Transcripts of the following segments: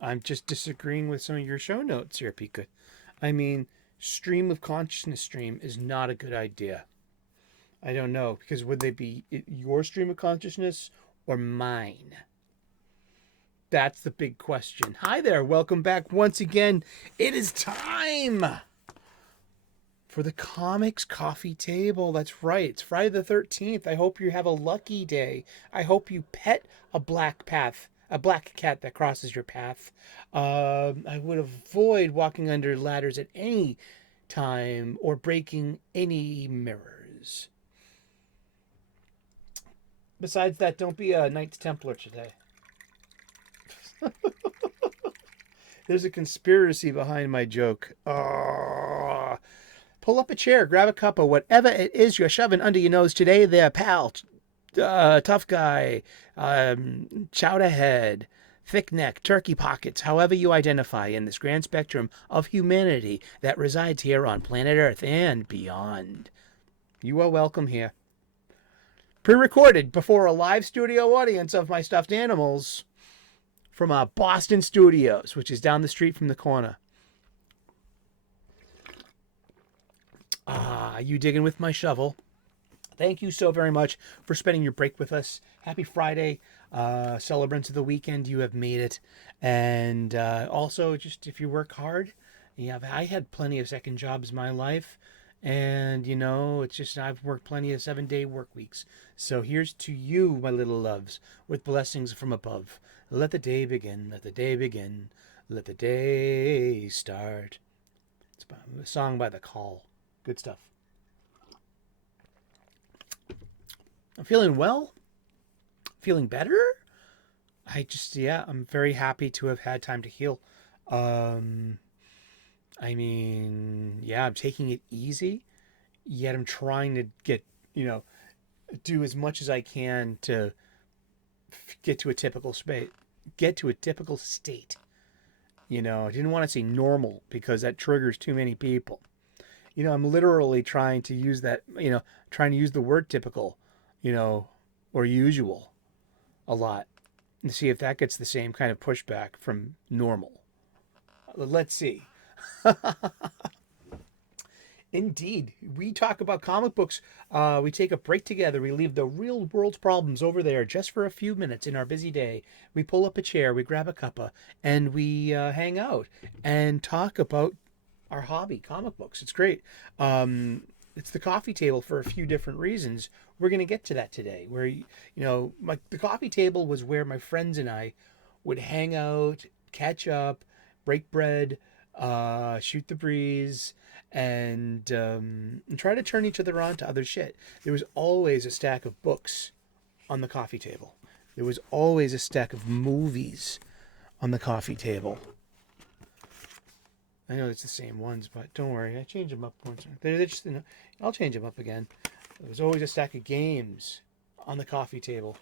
I'm just disagreeing with some of your show notes here, Pika. I mean, stream of consciousness stream is not a good idea. I don't know, because would they be your stream of consciousness or mine? That's the big question. Hi there, welcome back once again. It is time for the comics coffee table. That's right. It's Friday the 13th. I hope you have a lucky day. I hope you pet a black cat that crosses your path. I would avoid walking under ladders at any time or breaking any mirrors. Besides that, don't be a Knights Templar today. There's a conspiracy behind my joke. Oh. Pull up a chair, grab a cup of whatever it is you're shoving under your nose today there, pal. Tough guy, chowder head, thick neck, turkey pockets, however you identify in this grand spectrum of humanity that resides here on planet Earth and beyond. You are welcome here. Pre-recorded before a live studio audience of my stuffed animals from our Boston studios, which is down the street from the corner. You digging with my shovel. Thank you so very much for spending your break with us. Happy Friday. Celebrants of the weekend, you have made it. And also, just if you work hard, I had plenty of second jobs in my life. And, it's just I've worked plenty of 7-day work weeks. So here's to you, my little loves, with blessings from above. Let the day begin, let the day begin, let the day start. It's a song by The Call. Good stuff. I'm feeling well. Feeling better. I'm very happy to have had time to heal. I'm taking it easy, yet I'm trying to do as much as I can to get to a typical state. I didn't want to say normal because that triggers too many people. I'm literally trying to use the word typical, or usual a lot and see if that gets the same kind of pushback from normal. Let's see. Indeed, we talk about comic books. We take a break together. We leave the real world's problems over there just for a few minutes in our busy day. We pull up a chair, we grab a cuppa, and we hang out and talk about our hobby, comic books. It's great. It's the coffee table for a few different reasons. We're going to get to that today. Where the coffee table was where my friends and I would hang out, catch up, break bread, shoot the breeze, and try to turn each other on to other shit. There was always a stack of books on the coffee table. There was always a stack of movies on the coffee table. I know it's the same ones, but don't worry. I change them up once. They're just, I'll change them up again. There's always a stack of games on the coffee table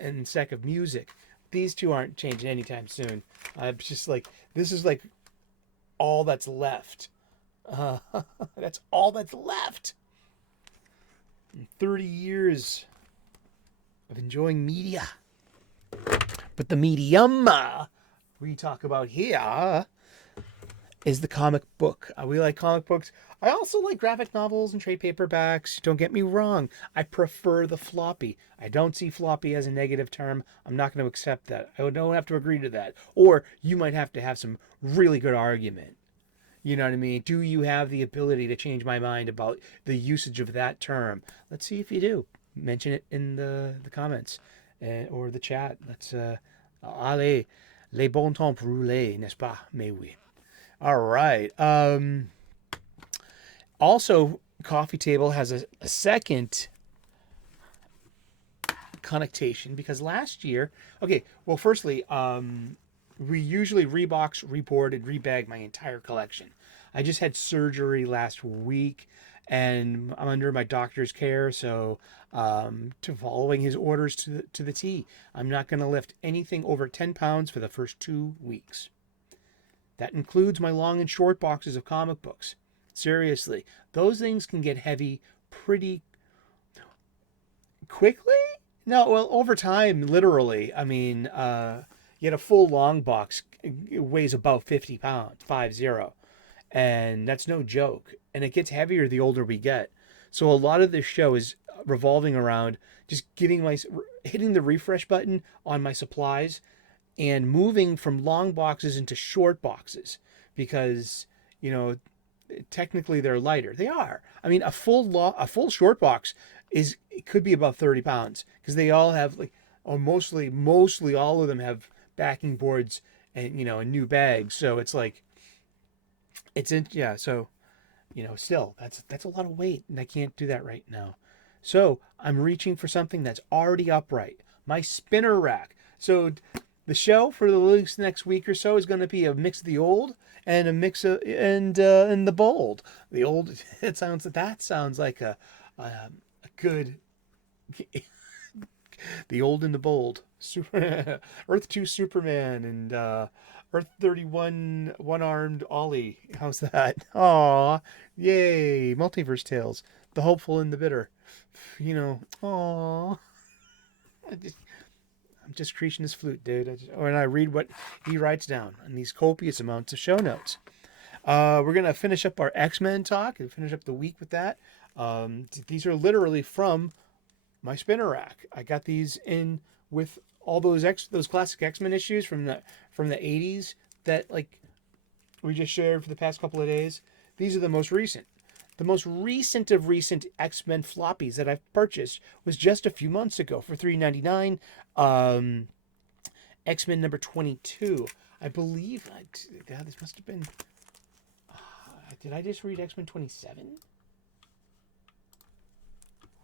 and a stack of music. These two aren't changing anytime soon. I'm just like, this is like all that's left. That's all that's left. 30 years of enjoying media. But the medium we talk about here is the comic book. We like comic books. I also like graphic novels and trade paperbacks. Don't get me wrong. I prefer the floppy. I don't see floppy as a negative term. I'm not going to accept that. I don't have to agree to that. Or you might have to have some really good argument. You know what I mean? Do you have the ability to change my mind about the usage of that term? Let's see if you do. Mention it in the comments or the chat. Let's allez, les bons temps roulés, n'est-ce pas? Mais oui. All right. Also, Coffee Table has a second connotation because last year, firstly, we usually rebox, reboard, and rebag my entire collection. I just had surgery last week and I'm under my doctor's care, so to following his orders to the T. I'm not going to lift anything over 10 pounds for the first 2 weeks. That includes my long and short boxes of comic books. Seriously, those things can get heavy pretty quickly. No, well, over time, literally. I mean, Yet a full long box weighs about 50 pounds, 50. And that's no joke. And it gets heavier the older we get. So a lot of this show is revolving around just hitting the refresh button on my supplies and moving from long boxes into short boxes because, you know, technically they're lighter. They are. I mean, a full short box it could be about 30 pounds because they all have like, or mostly all of them have backing boards and, you know, a new bag. So it's like, yeah. So, you know, still that's a lot of weight and I can't do that right now. So I'm reaching for something that's already upright. My spinner rack. So the show for the next week or so is going to be a mix of the old and a mix of and the bold. The old that sounds like a good the old and the bold. Super Earth 2 Superman and Earth 31 one-armed Ollie. How's that? Aw, yay! Multiverse Tales. The hopeful and the bitter. You know, aw. I'm just creasing his flute, dude. And I read what he writes down in these copious amounts of show notes. We're going to finish up our X-Men talk and finish up the week with that. These are literally from my spinner rack. I got these in with all those classic X-Men issues from the 80s that like we just shared for the past couple of days. These are the most recent. The most recent of recent X-Men floppies that I've purchased was just a few months ago for $3.99. X-Men number 22. I believe this must have been. Did I just read X-Men 27?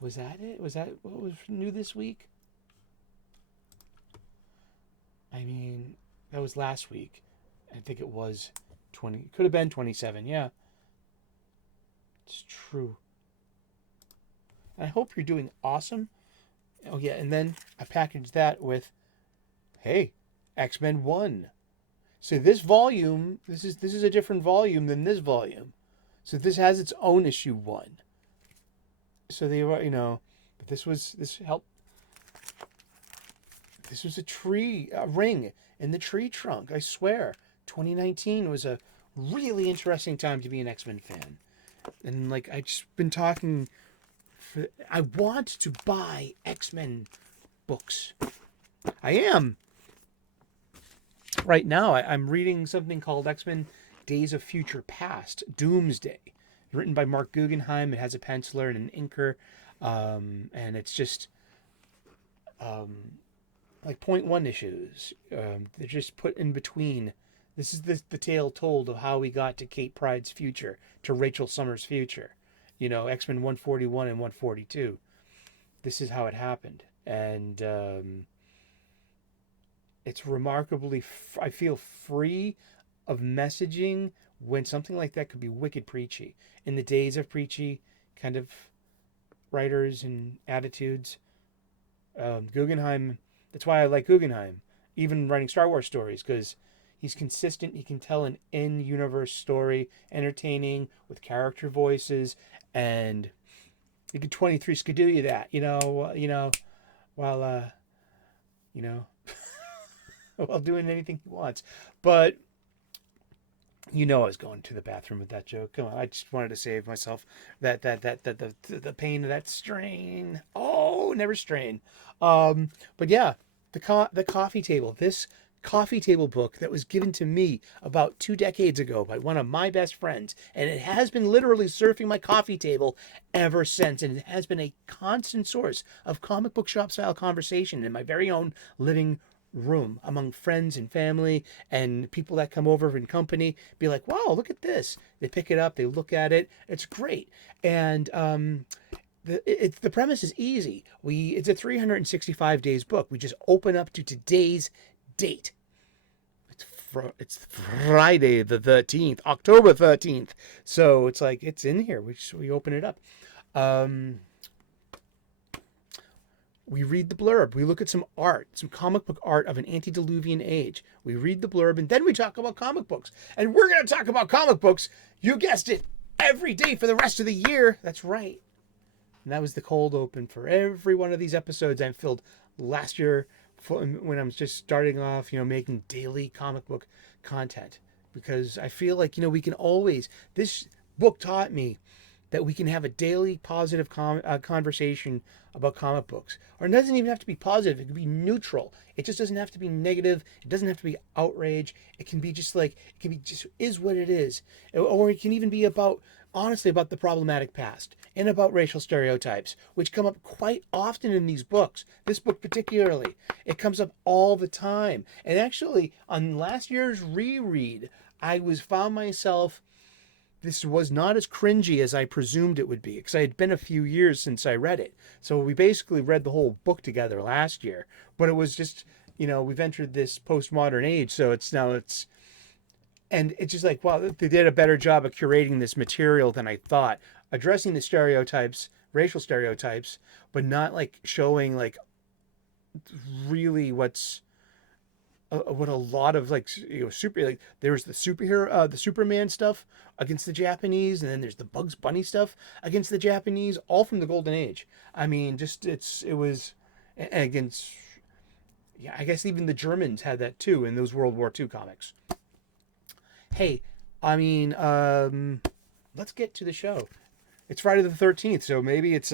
Was that it? Was that what was new this week? I mean, that was last week. I think it was 20. It could have been 27. Yeah. It's true. I hope you're doing awesome. Oh yeah, and then I packaged that with, hey, X-Men 1. So this volume, this is a different volume than this volume. So this has its own issue 1. So they were, you know, but this was a ring in the tree trunk. I swear, 2019 was a really interesting time to be an X-Men fan. And like I just been talking, I want to buy X-Men books. I am. Right now, I'm reading something called X-Men Days of Future Past, Doomsday, written by Mark Guggenheim. It has a penciler and an inker, and it's just like 0.1 issues. They're just put in between. This is the tale told of how we got to Kate Pryde's future, to Rachel Summers' future. You know, X-Men 141 and 142. This is how it happened. And it's remarkably, I feel free of messaging when something like that could be wicked preachy. In the days of preachy kind of writers and attitudes, Guggenheim, that's why I like Guggenheim, even writing Star Wars stories, because he's consistent. He can tell an in-universe story, entertaining, with character voices, and he can 23 skidoo you that, while while doing anything he wants. But I was going to the bathroom with that joke. Come on, I just wanted to save myself the pain of that strain. Oh, never strain. But yeah, the Coffeetable. This Coffeetable book that was given to me about 2 decades ago by one of my best friends, and it has been literally surfing my coffee table ever since, and it has been a constant source of comic book shop style conversation in my very own living room among friends and family and people that come over in company. Be like, wow, look at this. They pick it up, they look at it. It's great. And the premise is easy. It's a 365 days book. We just open up to today's date. It's Friday the 13th, October 13th. So it's like, it's in here. We open it up. We read the blurb. We look at some art, some comic book art of an antediluvian age. We read the blurb, and then we talk about comic books. And we're going to talk about comic books, you guessed it, every day for the rest of the year. That's right. And that was the cold open for every one of these episodes I filled last year when I'm just starting off, making daily comic book content, because I feel like, we can always, this book taught me that we can have a daily positive conversation about comic books. Or it doesn't even have to be positive, it can be neutral. It just doesn't have to be negative, it doesn't have to be outrage. It can be just like, it can be just is what it is. Or it can even be about, honestly, about the problematic past and about racial stereotypes, which come up quite often in these books. This book particularly, it comes up all the time. And actually, on last year's reread, found myself, this was not as cringy as I presumed it would be, because I had been a few years since I read it. So we basically read the whole book together last year, but it was just, we've entered this postmodern age, so and it's just like, wow, they did a better job of curating this material than I thought, addressing the stereotypes, racial stereotypes, but not like showing like really what a lot of like, there's the superhero, the Superman stuff against the Japanese, and then there's the Bugs Bunny stuff against the Japanese, all from the Golden Age. I mean, it was against, yeah, I guess even the Germans had that too in those World War II comics. Hey, I mean, let's get to the show. It's Friday the 13th, so maybe it's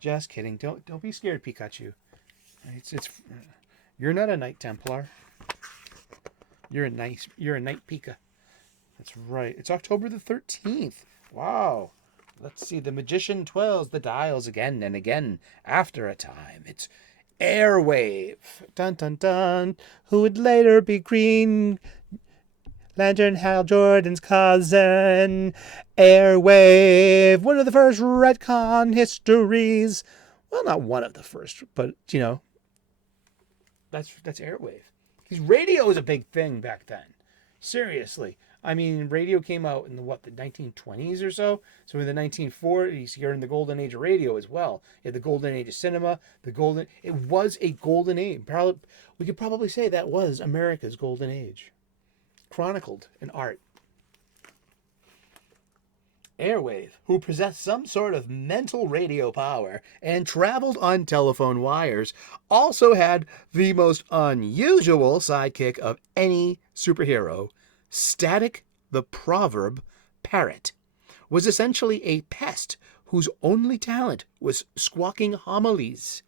just kidding. Don't be scared, Pikachu. It's you're not a Knight Templar. You're a Knight Pika. That's right. It's October the 13th. Wow. Let's see. The magician twirls the dials again and again after a time. It's Airwave. Dun dun dun. Who would later be Green Lantern Hal Jordan's cousin. Airwave. One of the first retcon histories. Well, not one of the first, but that's Airwave. Because radio was a big thing back then. Seriously. I mean, radio came out in the 1920s or so? So in the 1940s, you're in the golden age of radio as well. You had the golden age of cinema, it was a golden age. We could probably say that was America's golden age. Chronicled in art. Airwave, who possessed some sort of mental radio power and traveled on telephone wires, also had the most unusual sidekick of any superhero. Static, the proverb parrot, was essentially a pest whose only talent was squawking homilies,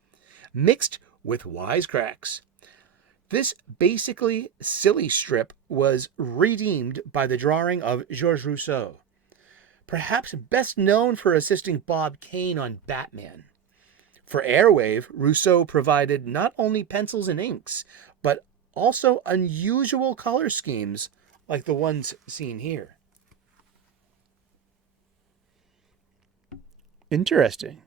mixed with wisecracks. This basically silly strip was redeemed by the drawing of Georges Rousseau, perhaps best known for assisting Bob Kane on Batman. For Airwave, Rousseau provided not only pencils and inks, but also unusual color schemes like the ones seen here. Interesting.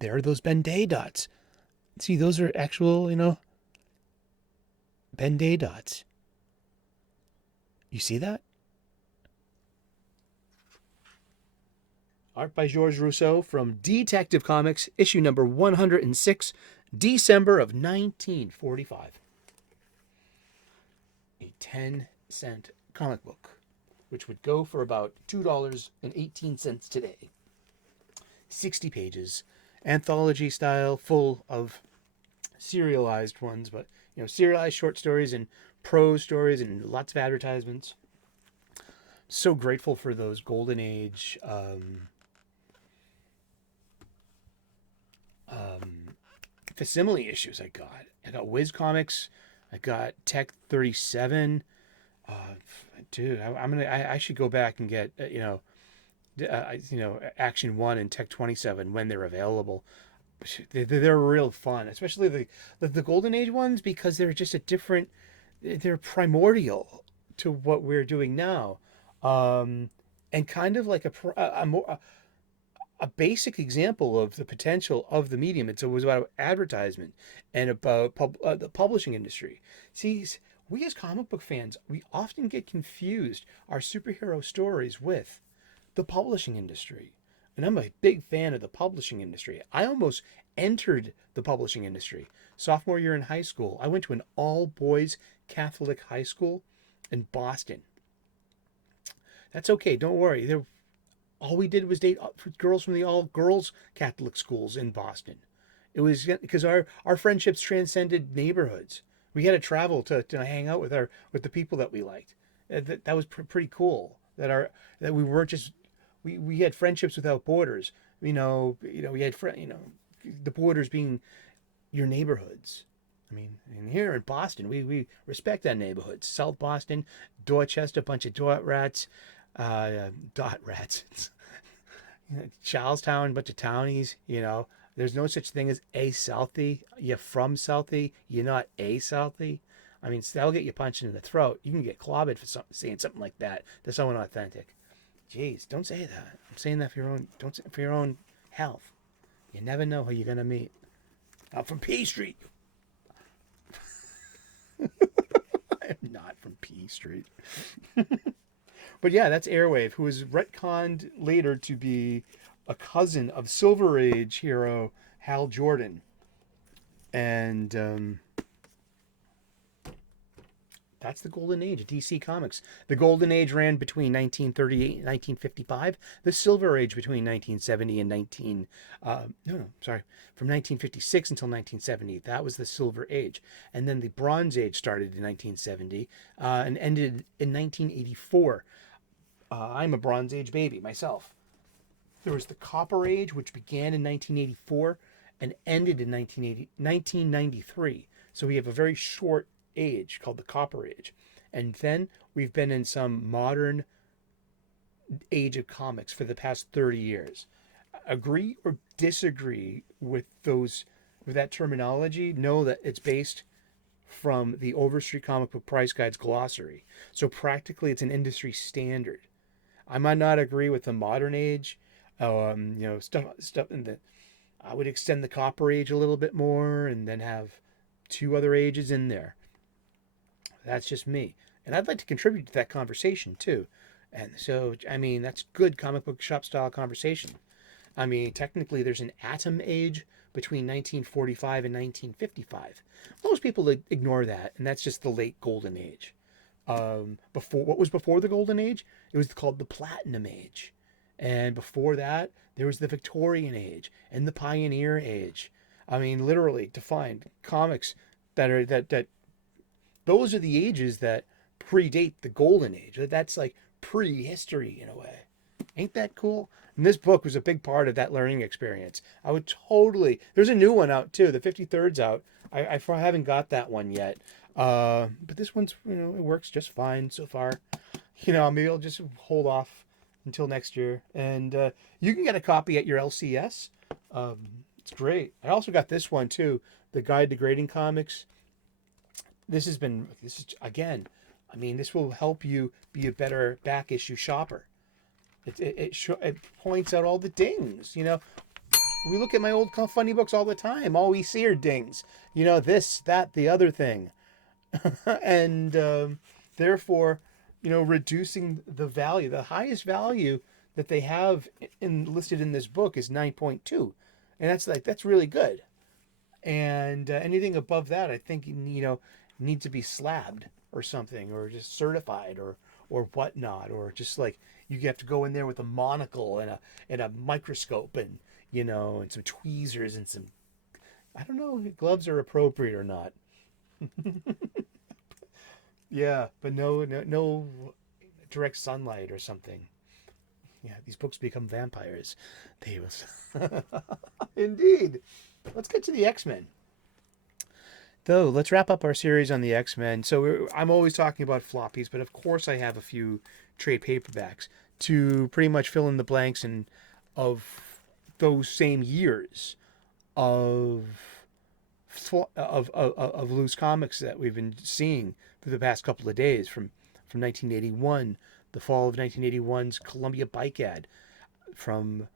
There are those Ben-Day dots. See, those are actual, Ben-Day dots. You see that? Art by Georges Rousseau from Detective Comics, issue number 106, December of 1945. A 10-cent comic book, which would go for about $2.18 today. 60 pages, anthology style, full of serialized ones, but serialized short stories and prose stories and lots of advertisements. So grateful for those golden age facsimile issues I got. I got Whiz Comics. I got Tech 37. Dude, I should go back and get Action 1 and Tech 27 when they're available. They're real fun, especially the Golden Age ones, because they're just they're primordial to what we're doing now, and kind of like a basic example of the potential of the medium. It was about advertisement and about the publishing industry. See, we as comic book fans, we often get confused our superhero stories with the publishing industry. And I'm a big fan of the publishing industry. I almost entered the publishing industry. Sophomore year in high school, I went to an all-boys Catholic high school in Boston. That's okay, don't worry. all we did was date girls from the all girls Catholic schools in Boston. It was because our friendships transcended neighborhoods. We had to travel to hang out with with the people that we liked. That was pretty cool. That we weren't just we had friendships without borders. We had the borders being your neighborhoods. I mean, and here in Boston, we respect our neighborhoods. South Boston, Dorchester, bunch of dot rats. Charlestown, bunch of townies. There's no such thing as a Southie. You're from Southie. You're not a Southie. I mean, that'll get you punched in the throat. You can get clobbered for saying something like that to someone authentic. Jeez, don't say that. I'm saying that for your own. Don't say for your own health. You never know who you're gonna meet. I'm from P Street. I'm not from P Street. But yeah, that's Airwave, who was retconned later to be a cousin of Silver Age hero Hal Jordan. And that's the golden age of DC Comics. The golden age ran between 1938 and 1955. The silver age between 1970 and from 1956 until 1970. That was the silver age. And then the bronze age started in 1970 and ended in 1984. I'm a bronze age baby myself. There was the copper age, which began in 1984 and ended in 1993. So we have a very short age called the copper age. And then we've been in some modern age of comics for the past 30 years. Agree or disagree with that terminology? Know that it's based from the Overstreet Comic Book Price Guide's glossary. So practically it's an industry standard. I might not agree with the modern age, stuff in the. I would extend the copper age a little bit more, and then have two other ages in there. That's just me, and I'd like to contribute to that conversation too. And so, I mean, that's good comic book shop style conversation. I mean, technically, there's an atom age between 1945 and 1955. Most people ignore that, and that's just the late golden age. What was before the golden age? It was called the platinum age, and before that there was the Victorian age and the pioneer age. I mean, literally defined comics that those are the ages that predate the golden age. That's like prehistory in a way. Ain't that cool? And this book was a big part of that learning experience. I would totally. There's a new one out too. The 53rd's out. I haven't got that one yet. But this one's, it works just fine so far. Maybe I'll just hold off until next year. And you can get a copy at your LCS. It's great. I also got this one too, the Guide to Grading Comics. This is again, I mean, this will help you be a better back issue shopper. It points out all the dings. We look at my old funny books all the time. All we see are dings. This, that, the other thing. And therefore, reducing the value. The highest value that they have listed in this book is 9.2, and that's really good. And anything above that, I think needs to be slabbed or something, or just certified, or whatnot, or just like you have to go in there with a monocle and a microscope and and some tweezers and some, I don't know if gloves are appropriate or not. Yeah, but no direct sunlight or something. Yeah, these books become vampires. They was indeed. Let's get to the X-Men. Though, let's wrap up our series on the X-Men. So I'm always talking about floppies, but of course I have a few trade paperbacks to pretty much fill in the blanks of those same years of loose comics that we've been seeing for the past couple of days from 1981, the fall of 1981's Columbia Bike Ad, from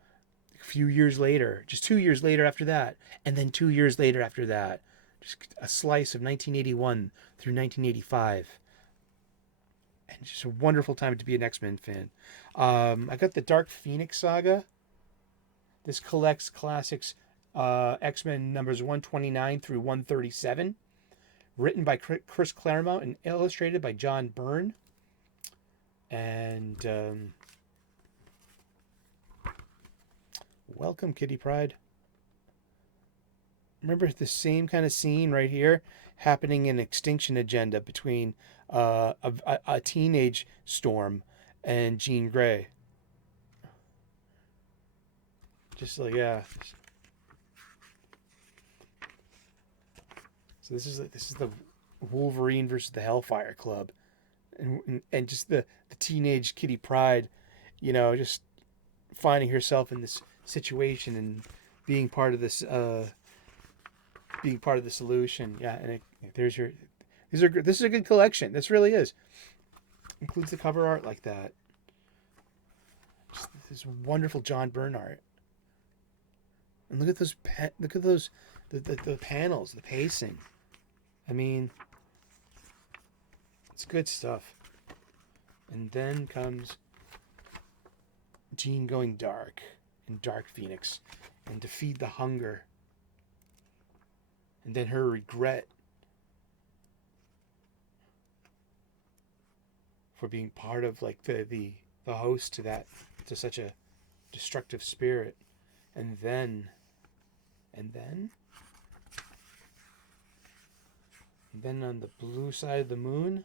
a few years later, just 2 years later after that, and then 2 years later after that, just a slice of 1981 through 1985. And just a wonderful time to be an X-Men fan. I got the Dark Phoenix saga. This collects classics X-Men numbers 129 through 137, written by Chris Claremont and illustrated by John Byrne. And Welcome, Kitty Pride. Remember the same kind of scene right here happening in Extinction Agenda between a teenage Storm and Jean Grey. Just like, yeah. So this is the Wolverine versus the Hellfire Club, and just the teenage Kitty Pride, just finding herself in this situation and being part of this, being part of the solution. Yeah, and there's your, this is a good collection. This really is. Includes the cover art like that. Just this wonderful John Byrne art. And look at those, the panels, the pacing. I mean, it's good stuff. And then comes Jean going dark in Dark Phoenix and to feed the hunger. And then her regret for being part of like the host to such a destructive spirit. And then on the blue side of the moon,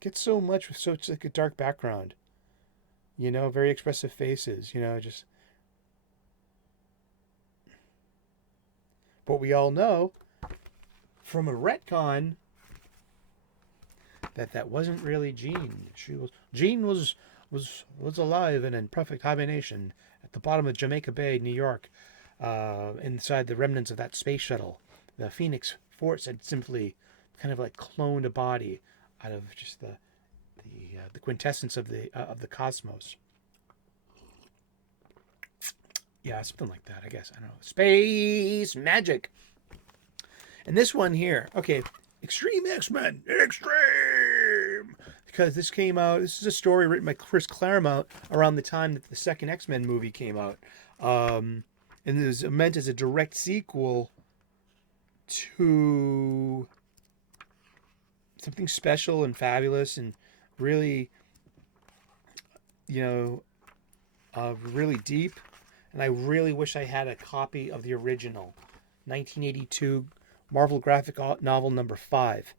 gets so much with such like a dark background. Very expressive faces. Just. But we all know from a retcon that wasn't really Jean. Jean was alive and in perfect hibernation at the bottom of Jamaica Bay, New York, inside the remnants of that space shuttle. The Phoenix Force had simply kind of like cloned a body out of just the quintessence of the cosmos. Yeah, something like that, I guess. I don't know. Space magic. And this one here, okay, Extreme X-Men, Extreme! Because this came out, this is a story written by Chris Claremont around the time that the second X-Men movie came out. And it was meant as a direct sequel to something special and fabulous and really, really deep. And I really wish I had a copy of the original 1982 Marvel graphic novel number 5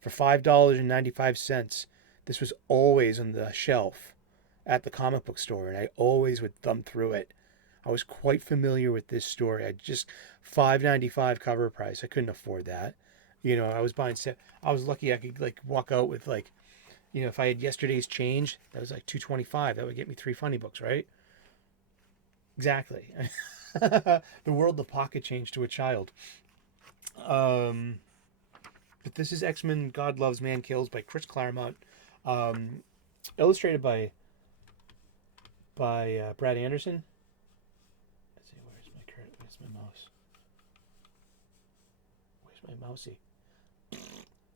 for $5.95. This was always on the shelf at the comic book store, and I always would thumb through it. I was quite familiar with this story. I just $5.95 cover price. I couldn't afford that. I was buying set. I was lucky I could like walk out with like, if I had yesterday's change, that was like $2.25. That would get me 3 Funnybooks, right? Exactly. The world of pocket change to a child. But this is X-Men God Loves, Man Kills by Chris Claremont. Illustrated by Brad Anderson. Let's see, where's my mouse? Where's my mousey?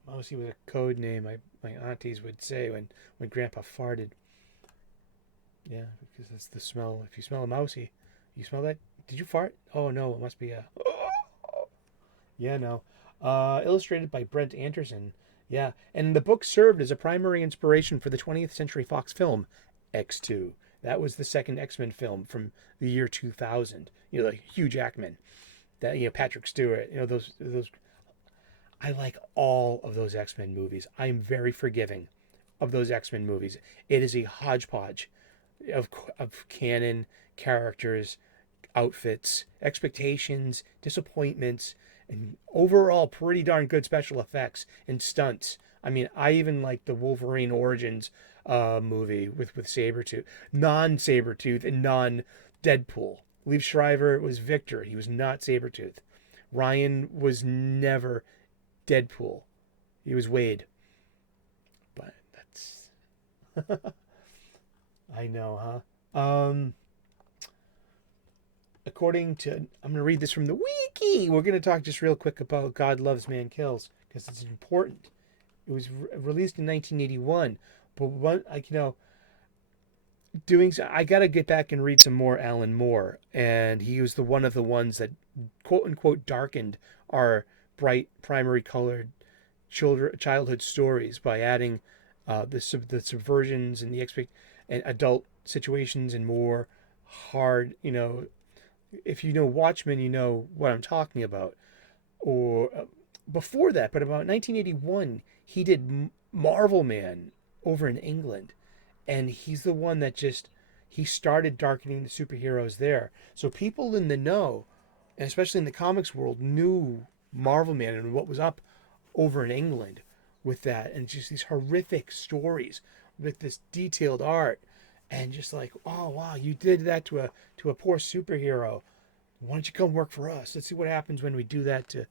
Mousey was a code name my aunties would say when Grandpa farted. Yeah, because that's the smell. If you smell a mousey, you smell that? Did you fart? Oh no, it must be a. Yeah, no. Illustrated by Brent Anderson. Yeah, and the book served as a primary inspiration for the 20th Century Fox film X2. That was the second X-Men film from the year 2000. Like Hugh Jackman, that Patrick Stewart. Those. I like all of those X-Men movies. I am very forgiving of those X-Men movies. It is a hodgepodge of canon, characters, outfits, expectations, disappointments, and overall pretty darn good special effects and stunts. I mean, I even like the Wolverine Origins movie with Sabretooth, non-Sabretooth and non-Deadpool. Liev Schreiber was Victor. He was not Sabretooth. Ryan was never Deadpool. He was Wade. But that's... I know, huh? According to... I'm going to read this from the wiki. We're going to talk just real quick about God Loves, Man Kills, because it's important. It was released in 1981. But what, I got to get back and read some more Alan Moore. And he was one of the ones that, quote unquote, darkened our bright primary colored childhood stories by adding the subversions and and adult situations and more hard. If you know Watchmen, you know what I'm talking about. Or before that, but about 1981, he did Marvel Man over in England, and he's the one that he started darkening the superheroes there. So people in the know, and especially in the comics world, knew Marvel Man and what was up over in England with that, and just these horrific stories with this detailed art, and just like, oh wow, you did that to a poor superhero. Why don't you come work for us? Let's see what happens when we do that to.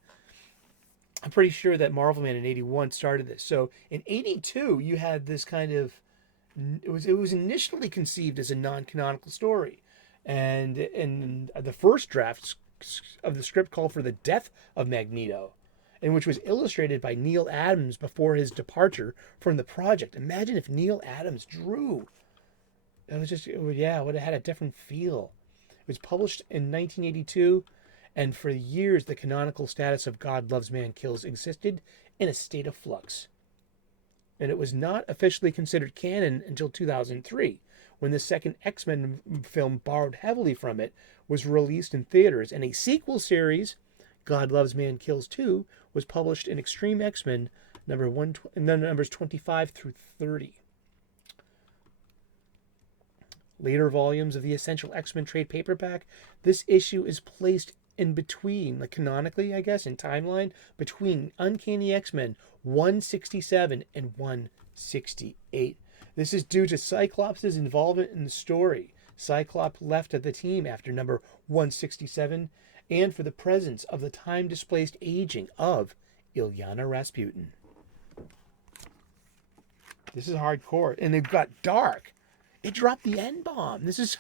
I'm pretty sure that Marvel Man in '81 started this. So in '82, you had this kind of. It was initially conceived as a non-canonical story, and the first draft of the script called for the death of Magneto, and which was illustrated by Neil Adams before his departure from the project. Imagine if Neil Adams drew. It would have had a different feel. It was published in 1982, and for years the canonical status of God Loves Man Kills existed in a state of flux. And it was not officially considered canon until 2003, when the second X-Men film, borrowed heavily from it, was released in theaters, and a sequel series, God Loves Man Kills 2, was published in Extreme X-Men numbers 25 through 30. Later volumes of the Essential X-Men trade paperback, this issue is placed in between, like canonically, I guess, in timeline, between Uncanny X-Men 167 and 168. This is due to Cyclops' involvement in the story. Cyclops left the team after number 167, and for the presence of the time-displaced aging of Illyana Rasputin. This is hardcore, and it got dark. It dropped the N-bomb. This is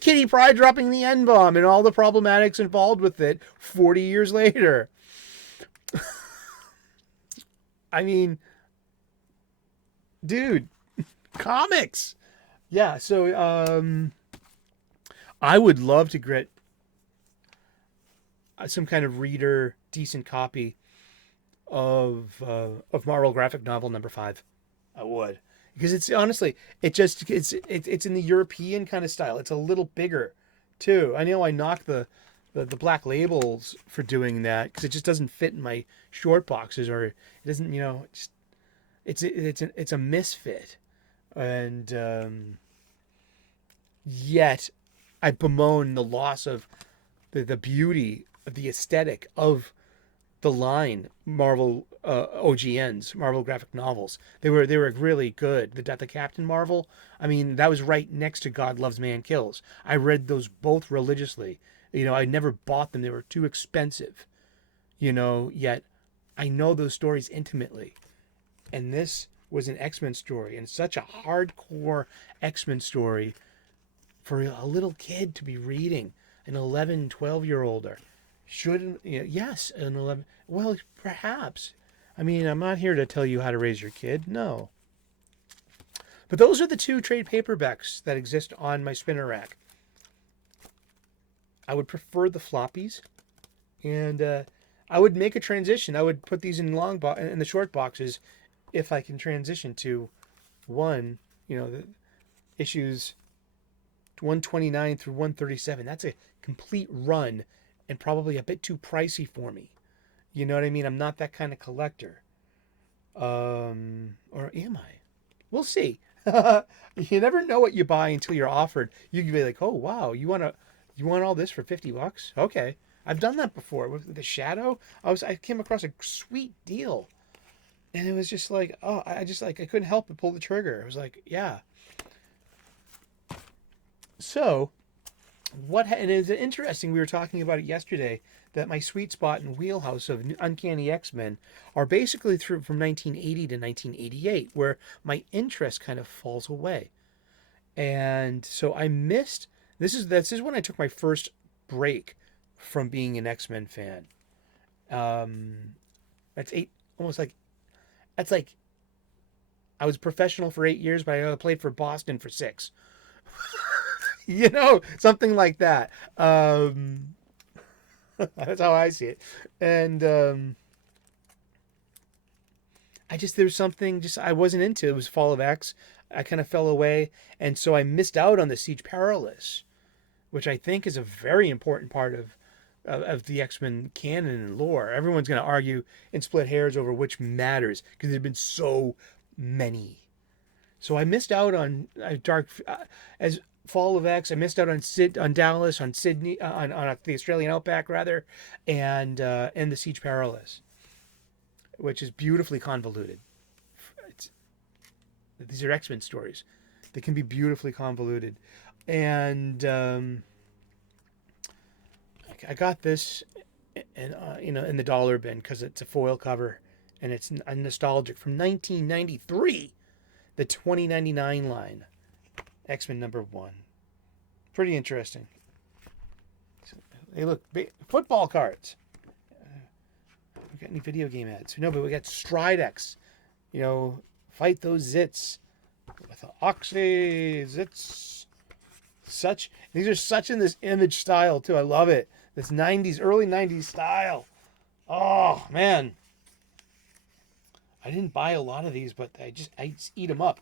Kitty Pryde dropping the N-bomb and all the problematics involved with it 40 years later. I mean, dude, comics. Yeah, so I would love to get some kind of reader decent copy of Marvel graphic novel number 5. I would. Because it's honestly, it's in the European kind of style. It's a little bigger, too. I know I knock the black labels for doing that because it just doesn't fit in my short boxes, or it doesn't, it's a misfit, and yet I bemoan the loss of the beauty of the aesthetic of the line Marvel OGNs, Marvel graphic novels. They were really good. The Death of Captain Marvel, I mean, that was right next to God Loves Man Kills. I read those both religiously. I never bought them. They were too expensive. Yet I know those stories intimately. And this was an X-Men story, and such a hardcore X-Men story for a little kid to be reading, an 11, 12-year-old, or shouldn't, yes, an 11, well, perhaps. I mean, I'm not here to tell you how to raise your kid, no. But those are the 2 trade paperbacks that exist on my spinner rack. I would prefer the floppies, and I would make a transition. I would put these in in the short boxes if I can transition to one, the issues 129 through 137. That's a complete run and probably a bit too pricey for me. You know what I mean? I'm not that kind of collector. Or am I? We'll see. You never know what you buy until you're offered. You can be like, oh wow, you want all this for $50? Okay. I've done that before with the Shadow. I came across a sweet deal, and it was just like, oh, I couldn't help but pull the trigger. It was like, yeah. So, and it's interesting. We were talking about it yesterday, that my sweet spot and wheelhouse of Uncanny X-Men are basically from 1980 to 1988, where my interest kind of falls away. And so I missed. This is when I took my first break from being an X-Men fan. That's like I was professional for 8 years, but I played for Boston for 6. Something like that. That's how I see it. And there was something just I wasn't into. It was Fall of X. I kind of fell away, and so I missed out on the Siege Perilous, which I think is a very important part of the X-Men canon and lore. Everyone's going to argue and split hairs over which matters because there've been so many. So I missed out on as Fall of X. I missed out on Dallas, on Sydney, on the Australian Outback rather, and the Siege Perilous, which is beautifully convoluted. It's, these are X-Men stories. They can be beautifully convoluted, and I got this, in, in the dollar bin because it's a foil cover, and it's a nostalgic from 1993, the 2099 line, X-Men #1. Pretty interesting. Hey, look, football cards. We got any video game ads? No, but we got Stridex. Fight those zits with Oxy zits. These are such in this image style too. I love it. This early 90s style. Oh man. I didn't buy a lot of these, but I just eat them up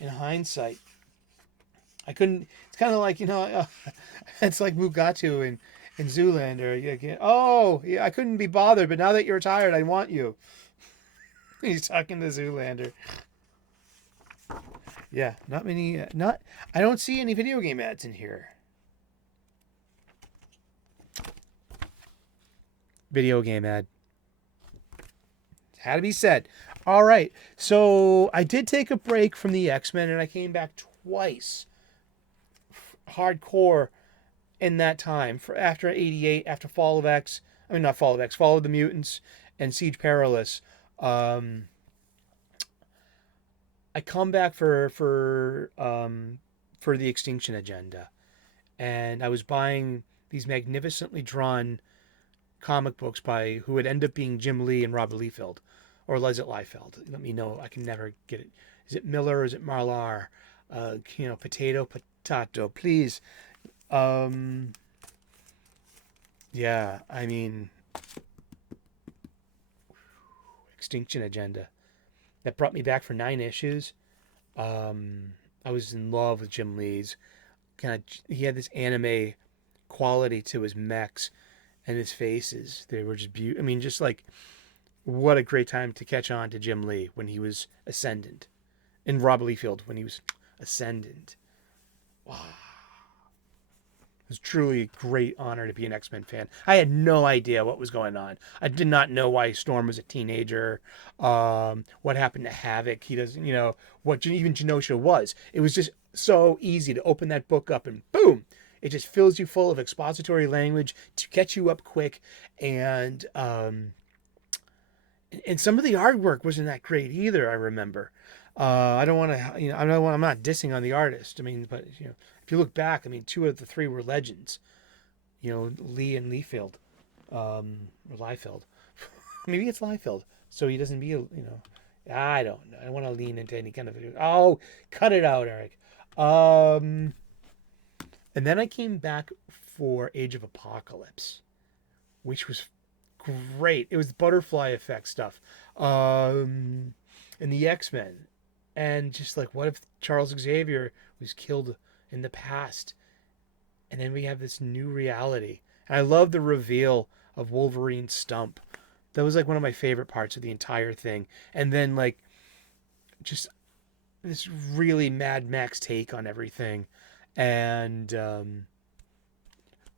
in hindsight. I couldn't, it's kind of like, it's like Mugatu in Zoolander. Oh, yeah, I couldn't be bothered, but now that you're retired, I want you. He's talking to Zoolander. Yeah, not many, I don't see any video game ads in here. Video game ad. Had to be said. All right, so I did take a break from the X-Men, and I came back twice. Hardcore in that time. After 88, after Fall of X. I mean, not Fall of X, Fall of the Mutants, and Siege Perilous. I come back for the Extinction Agenda, and I was buying these magnificently drawn comic books by who would end up being Jim Lee and Robert Liefeld, or is it Liefeld? Let me know. I can never get it. Is it Miller or is it Marlar? Potato, please. Yeah, I mean, Extinction Agenda. That brought me back for 9 issues. I was in love with Jim Lee's. He had this anime quality to his mechs and his faces. They were just beautiful. I mean, just like, what a great time to catch on to Jim Lee when he was Ascendant. And Rob Liefeld when he was Ascendant. Wow. It was truly a great honor to be an X-Men fan. I had no idea what was going on. I did not know why Storm was a teenager. What happened to Havoc. He doesn't, what even Genosha was. It was just so easy to open that book up and boom. It just fills you full of expository language to catch you up quick. And some of the artwork wasn't that great either, I remember. I don't want to, I'm not dissing on the artist. I mean, but, if you look back, I mean, 2 of the 3 were legends. Lee and Liefeld, or Liefeld. Maybe it's Liefeld, so he doesn't be, I don't know. I don't want to lean into any kind of, cut it out, Eric. And then I came back for Age of Apocalypse, which was great. It was butterfly effect stuff. And the X-Men. And just like, what if Charles Xavier was killed in the past? And then we have this new reality. And I love the reveal of Wolverine's stump. That was like one of my favorite parts of the entire thing. And then like, just this really Mad Max take on everything. And,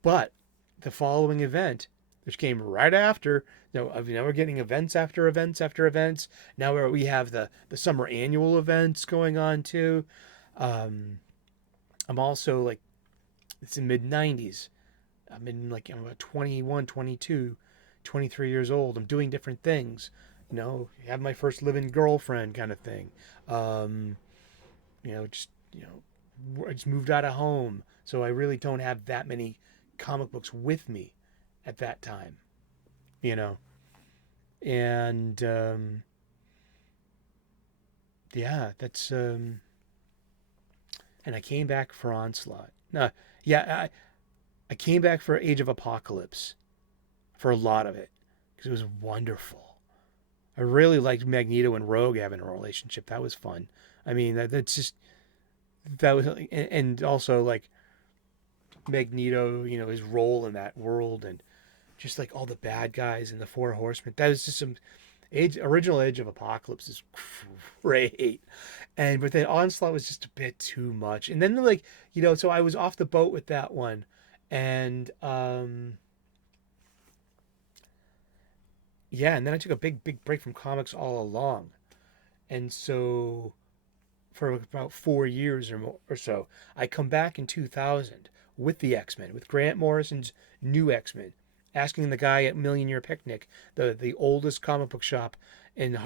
but the following event, which came right after, now we're getting events after events after events. Now we have the summer annual events going on too. I'm also like, it's in mid-90s. I'm about 21, 22, 23 years old. I'm doing different things. Have my first living girlfriend kind of thing. I just moved out of home. So I really don't have that many comic books with me at that time. And yeah, that's and I came back for Onslaught. No, yeah, I came back for Age of Apocalypse for a lot of it because it was wonderful. I really liked Magneto and Rogue having a relationship. That was fun. I mean, that's just that was, and also like Magneto, his role in that world, and just like all the bad guys and the Four Horsemen. That was just some original Age of Apocalypse is great, and but then Onslaught was just a bit too much. And then like so I was off the boat with that one, and yeah, and then I took a big break from comics all along, and so for about 4 years or more or so, I come back in 2000 with the X-Men, with Grant Morrison's new X-Men, asking the guy at Million Year Picnic, the oldest comic book shop in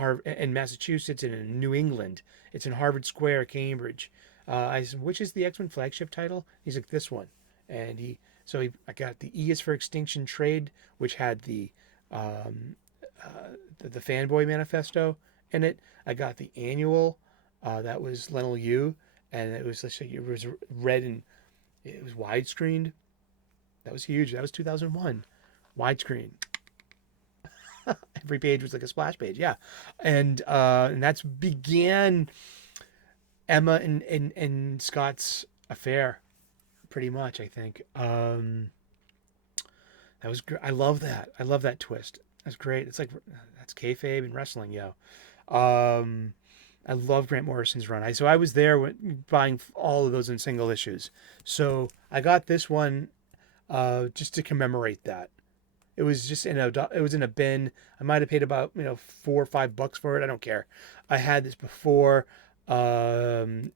Massachusetts and in New England. It's in Harvard Square, Cambridge. I said, which is the X-Men flagship title? He's like, this one. And I got the E is for Extinction Trade, which had um, the Fanboy Manifesto in it. I got the annual, that was Lionel Yu, and it was red and it was widescreened. That was huge. That was 2001, widescreen. Every page was like a splash page, yeah, and that's began Emma and Scott's affair, pretty much. I think that was I love that. I love that twist. That's great. It's like that's kayfabe and wrestling, yo. Um, I love Grant Morrison's run. So I was there buying all of those in single issues. So I got this one just to commemorate that. It was just it was in a bin. I might have paid about $4 or $5 for it. I don't care. I had this before. John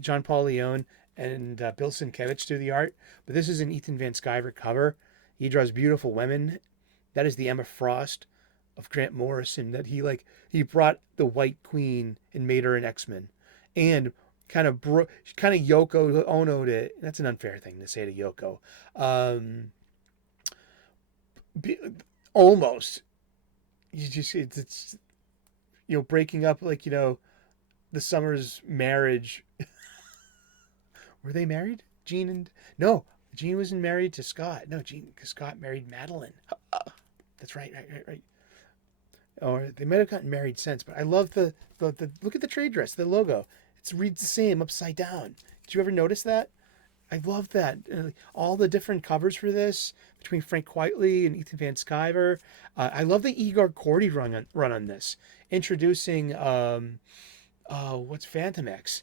Paul Leon and Bill Sienkiewicz do the art, but this is an Ethan Van Sciver cover. He draws beautiful women. That is the Emma Frost of Grant Morrison. That he brought the White Queen and made her an X-Men, and kind of Yoko Ono'd it. That's an unfair thing to say to Yoko. Almost. It's breaking up the Summers marriage. Were they married? No, Jean wasn't married to Scott. No, Scott married Madeline. That's right. Or they might have gotten married since, but I love the look at the trade dress, the logo. It reads the same upside down. Did you ever notice that? I love that. All the different covers for this between Frank Quitely and Ethan Van Sciver. I love the Igor Cordy run on this, introducing what's Phantom X,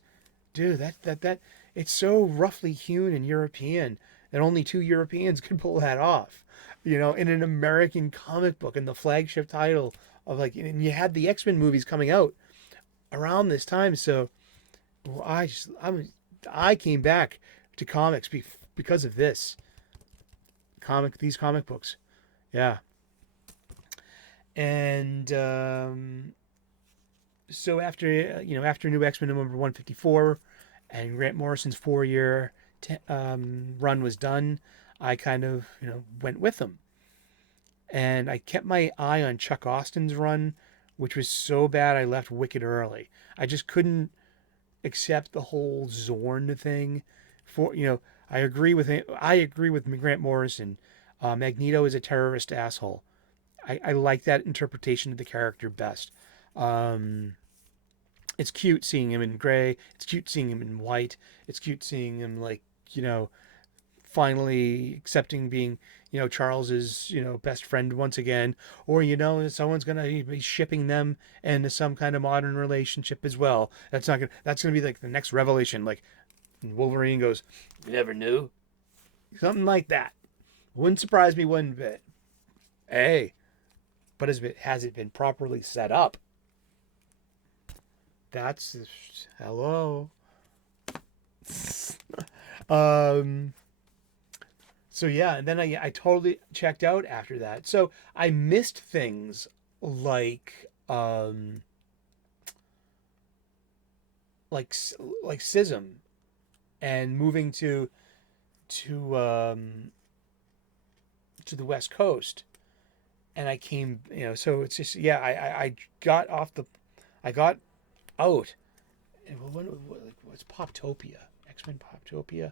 dude. That it's so roughly hewn and European that only two Europeans could pull that off. In an American comic book, and the flagship title of and you had the X-Men movies coming out around this time, so I came back to comics because of these comic books, yeah. And so after New X-Men number 154 and Grant Morrison's 4-year run was done, I kind of went with them, and I kept my eye on Chuck Austin's run, which was so bad I left wicked early. I just couldn't accept the whole Zorn thing. I agree with Grant Morrison. Magneto is a terrorist asshole. I like that interpretation of the character best. It's cute seeing him in gray. It's cute seeing him in white. It's cute seeing him finally accepting being Charles's best friend once again, or someone's gonna be shipping them into some kind of modern relationship as well. That's gonna be like the next revelation. Like Wolverine goes, "You never knew," something like that. Wouldn't surprise me one bit. Hey, but has it been properly set up? That's hello. So yeah, and then I totally checked out after that. So I missed things like Schism, and moving to the West Coast, and I came, so it's just yeah, I got I got out. And what's Poptopia? X-Men Poptopia.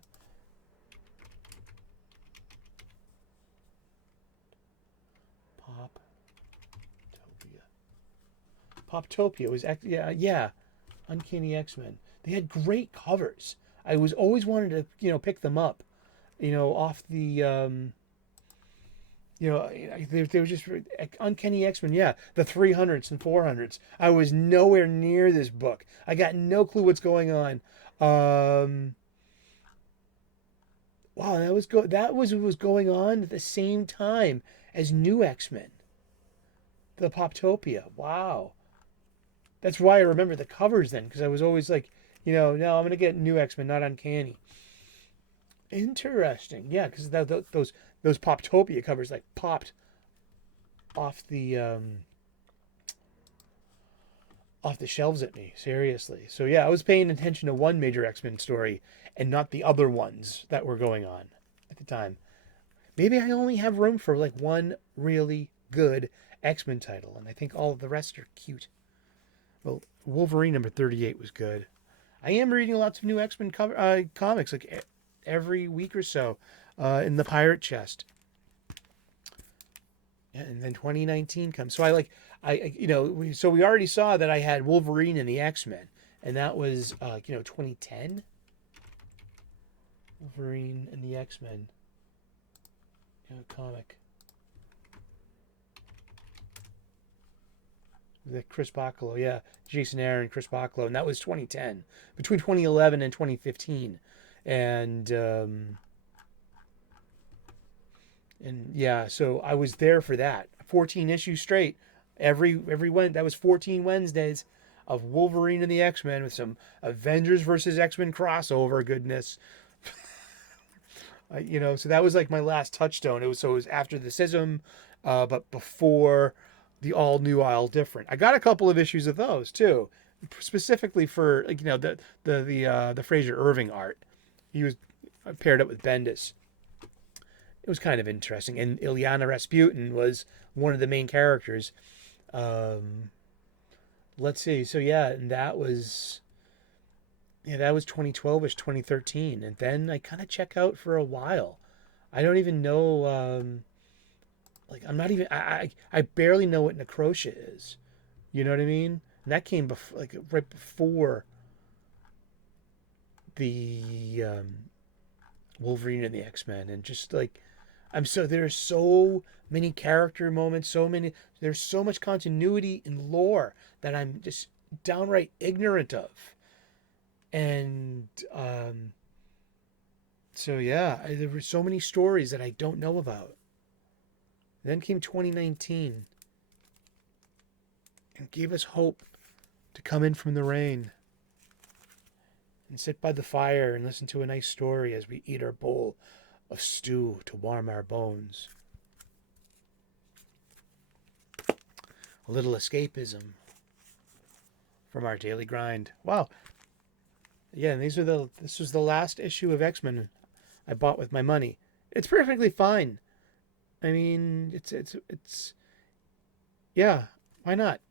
Poptopia. Poptopia was yeah, Uncanny X-Men. They had great covers. I was always wanted to pick them up, off the they were just Uncanny X-Men. Yeah, the 300s and 400s. I was nowhere near this book. I got no clue what's going on. Wow, that was what was going on at the same time as New X-Men, the Poptopia. Wow, that's why I remember the covers then, because I was always like, no, I'm gonna get New X-Men, not Uncanny. Interesting, yeah, because those Poptopia covers like popped off the shelves at me, seriously. So yeah, I was paying attention to one major X-Men story and not the other ones that were going on at the time. Maybe I only have room for like one really good X-Men title, and I think all of the rest are cute. Well, Wolverine number 38 was good. I am reading lots of new X-Men comics, like every week or so, in the pirate chest. And then 2019 comes. So so we already saw that I had Wolverine and the X-Men, and that was 2010. Wolverine and the X-Men comic. The Chris Bachalo, yeah, Jason Aaron, Chris Bachalo, and that was 2010, between 2011 and 2015, and yeah, so I was there for that 14 issues straight. That was 14 Wednesdays of Wolverine and the X-Men with some Avengers versus X-Men crossover goodness. So that was like my last touchstone. It was after the Schism, but before the all new, all different. I got a couple of issues of those too, specifically for the Fraser Irving art. He was paired up with Bendis. It was kind of interesting, and Ilyana Rasputin was one of the main characters. Let's see. So yeah, and that was 2012ish, 2013, and then I kind of check out for a while. I don't even know. I'm not even. I barely know what Necrotia is. You know what I mean? And that came right before the Wolverine and the X-Men, and just like there's so many character moments, there's so much continuity in lore that I'm just downright ignorant of. And so yeah, there were so many stories that I don't know about. Then came 2019 and gave us hope to come in from the rain and sit by the fire and listen to a nice story as we eat our bowl of stew to warm our bones. A little escapism from our daily grind. Wow. Yeah, and this was the last issue of X-Men I bought with my money. It's perfectly fine. I mean, it's yeah, why not?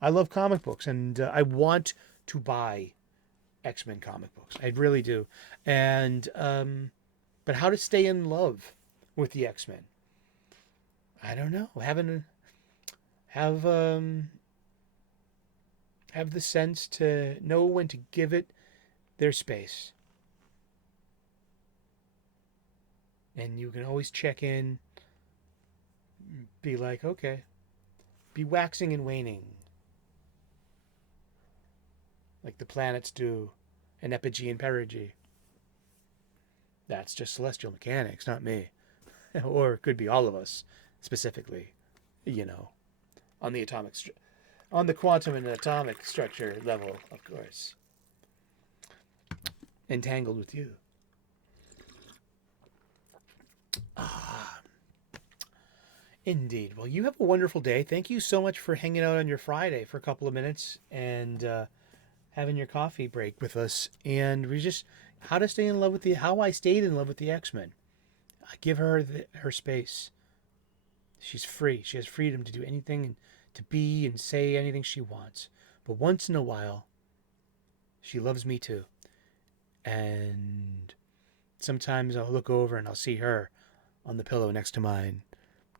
I love comic books, and I want to buy X-Men comic books. I really do. And but how to stay in love with the X-Men? I don't know. Have the sense to know when to give it their space. And you can always check in, be like, okay, be waxing and waning, like the planets do in epigee and perigee. That's just celestial mechanics, not me. Or it could be all of us, specifically, on the on the quantum and atomic structure level, of course. Entangled with you. Ah, indeed. Well, you have a wonderful day. Thank you so much for hanging out on your Friday for a couple of minutes and having your coffee break with us. And we just how I stayed in love with the X-Men. I give her her space. She's free. She has freedom to do anything and to be and say anything she wants. But once in a while, she loves me too. And sometimes I'll look over and I'll see her on the pillow next to mine,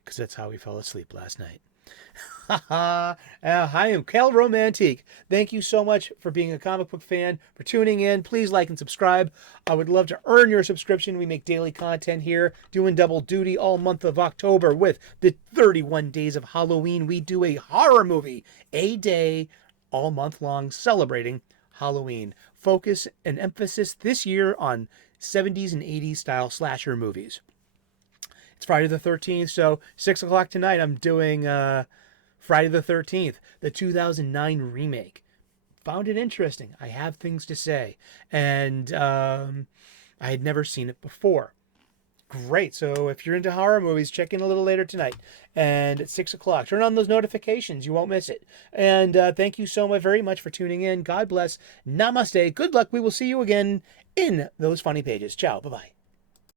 because that's how we fell asleep last night. I am Cal Romantique. Thank you so much for being a comic book fan, for tuning in. Please like and subscribe. I would love to earn your subscription. We make daily content here, doing double duty all month of October with the 31 days of Halloween. We do a horror movie a day all month long celebrating Halloween. Focus and emphasis this year on 70s and 80s style slasher movies. It's Friday the 13th, so 6 o'clock tonight I'm doing Friday the 13th, the 2009 remake. Found it interesting. I have things to say. And I had never seen it before. Great. So if you're into horror movies, check in a little later tonight. And at 6 o'clock, turn on those notifications. You won't miss it. And thank you so much, very much for tuning in. God bless. Namaste. Good luck. We will see you again in those funny pages. Ciao. Bye-bye.